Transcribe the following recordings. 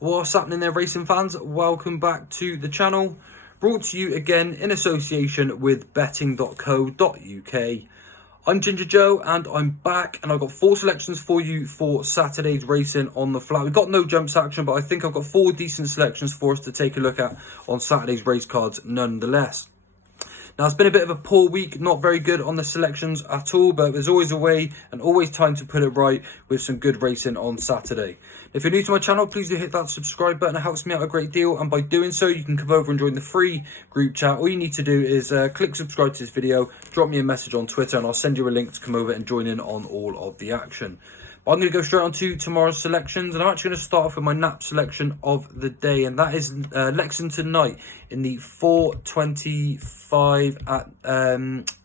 What's happening there, racing fans? Welcome back to the channel. Brought to you again in association with betting.co.uk. I'm Ginger Joe and I'm back, and I've got 4 selections for you for Saturday's racing on the flat. We've got no jumps action, but I think I've got 4 decent selections for us to take a look at on Saturday's race cards nonetheless. Now, it's been a bit of a poor week, not very good on the selections at all, but there's always a way and always time to put it right with some good racing on Saturday. If you're new to my channel, please do hit that subscribe button. It helps me out a great deal, and by doing so, you can come over and join the free group chat. All you need to do is click subscribe to this video, drop me a message on Twitter, and I'll send you a link to come over and join in on all of the action. I'm going to go straight on to tomorrow's selections, and I'm actually going to start off with my nap selection of the day, and that is Lexington Knight in the 4:25 at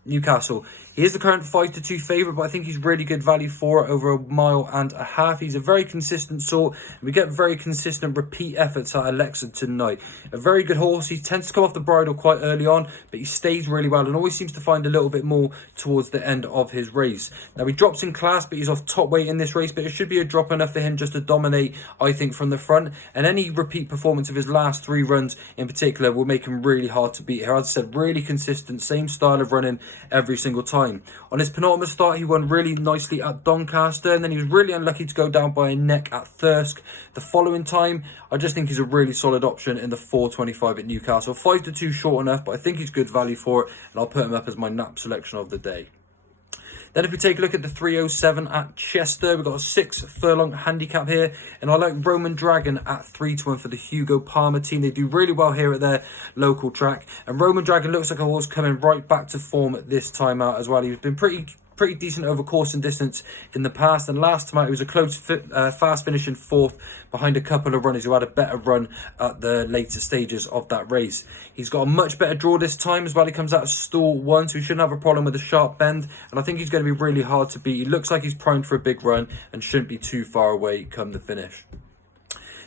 Newcastle. He is the current 5-2 favourite, but I think he's really good value for it over 1.5 miles. He's a very consistent sort, and we get very consistent repeat efforts out of Lexington Knight. A very good horse. He tends to come off the bridle quite early on, but he stays really well and always seems to find a little bit more towards the end of his race. Now, he drops in class, but he's off top weight in this race, but it should be a drop enough for him just to dominate, I think, from the front. And any repeat performance of his last 3 runs in particular will make him really hard to beat here. As I said, really consistent, same style of running every single time. On his penultimate start, he won really nicely at Doncaster, and then he was really unlucky to go down by a neck at Thirsk. The following time, I just think he's a really solid option in the 4:25 at Newcastle. 5-2 short enough, but I think he's good value for it, and I'll put him up as my nap selection of the day. Then if we take a look at the 3:07 at Chester, we've got a 6 furlong handicap here. And I like Roman Dragon at 3-1 for the Hugo Palmer team. They do really well here at their local track. And Roman Dragon looks like a horse coming right back to form this time out as well. He's been pretty decent over course and distance in the past, and last time out he was a close fast finishing 4th behind a couple of runners who had a better run at the later stages of that race. He's got a much better draw this time as well. He comes out of stall 1, so he shouldn't have a problem with a sharp bend, and I think he's going to be really hard to beat. He looks like he's primed for a big run and shouldn't be too far away come the finish.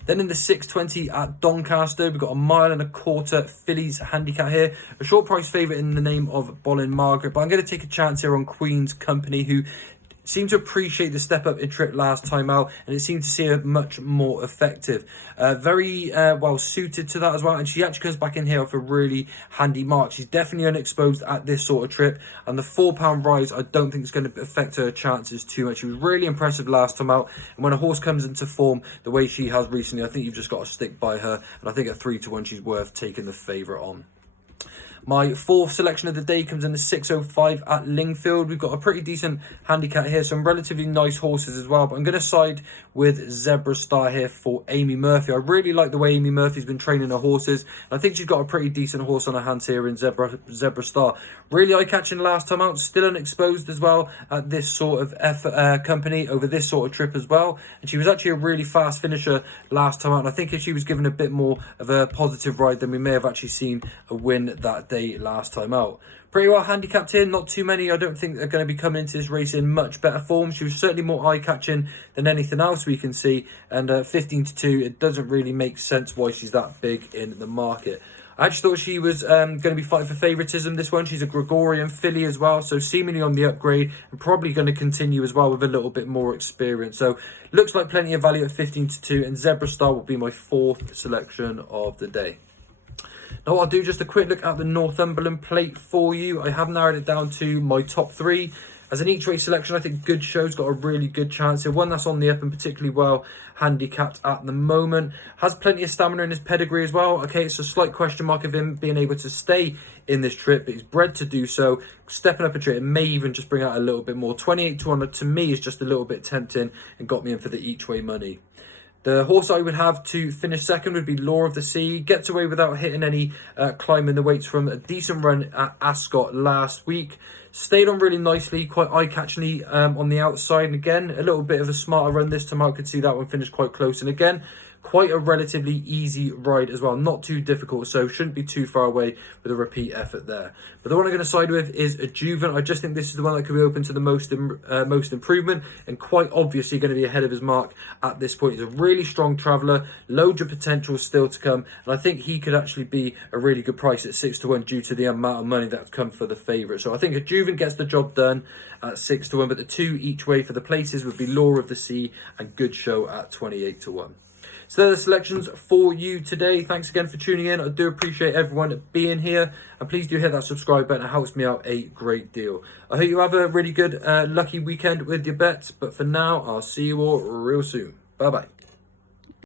Then in the 6:20 at Doncaster, we've got a 1.25 mile fillies handicap here. A short price favourite in the name of Bolin Margaret, but I'm going to take a chance here on Queen's Company, who seemed to appreciate the step up in trip last time out, and it seemed to see her much more effective. Very well suited to that as well, and she actually comes back in here off a really handy mark. She's definitely unexposed at this sort of trip, and the £4 rise I don't think is going to affect her chances too much. She was really impressive last time out, and when a horse comes into form the way she has recently, I think you've just got to stick by her, and I think at 3-1 she's worth taking the favourite on. My 4th selection of the day comes in the 6:05 at Lingfield. We've got a pretty decent handicap here, some relatively nice horses as well, but I'm going to side with Zebra Star here for Amy Murphy. I really like the way Amy Murphy's been training her horses, and I think she's got a pretty decent horse on her hands here in Zebra Star. Really eye-catching last time out, still unexposed as well at this sort of company over this sort of trip as well, and she was actually a really fast finisher last time out, and I think if she was given a bit more of a positive ride, then we may have actually seen a win that day last time out. Pretty well handicapped here, not too many I don't think are going to be coming into this race in much better form. She was certainly more eye-catching than anything else we can see, and 15-2, it doesn't really make sense why she's that big in the market. I actually thought she was going to be fighting for favouritism this one. She's a Gregorian filly as well, so seemingly on the upgrade, and probably going to continue as well with a little bit more experience. So looks like plenty of value at 15-2, and Zebra Star will be my 4th selection of the day. Now I'll do just a quick look at the Northumberland plate for you. I have narrowed it down to my top 3. As an each way selection, I think Good Show's got a really good chance here. One that's on the up and particularly well handicapped at the moment. Has plenty of stamina in his pedigree as well. Okay, it's a slight question mark of him being able to stay in this trip, but he's bred to do so. Stepping up a trip, it may even just bring out a little bit more. 28-1 to me is just a little bit tempting and got me in for the each way money. The horse I would have to finish second would be Law of the Sea. Gets away without hitting any climbing the weights from a decent run at Ascot last week. Stayed on really nicely, quite eye-catchingly on the outside. And again, a little bit of a smarter run this time out. Could see that one finish quite close. And again, quite a relatively easy ride as well, not too difficult, so shouldn't be too far away with a repeat effort there. But the one I'm going to side with is Adjuvant. I just think this is the one that could be open to the most improvement, and quite obviously going to be ahead of his mark at this point. He's a really strong traveller, loads of potential still to come, and I think he could actually be a really good price at 6-1 due to the amount of money that's come for the favourite. So I think Adjuvant gets the job done at 6-1, but the 2 each way for the places would be Law of the Sea and Good Show at 28-1. So they're the selections for you today. Thanks again for tuning in. I do appreciate everyone being here. And please do hit that subscribe button. It helps me out a great deal. I hope you have a really good, lucky weekend with your bets. But for now, I'll see you all real soon. Bye-bye.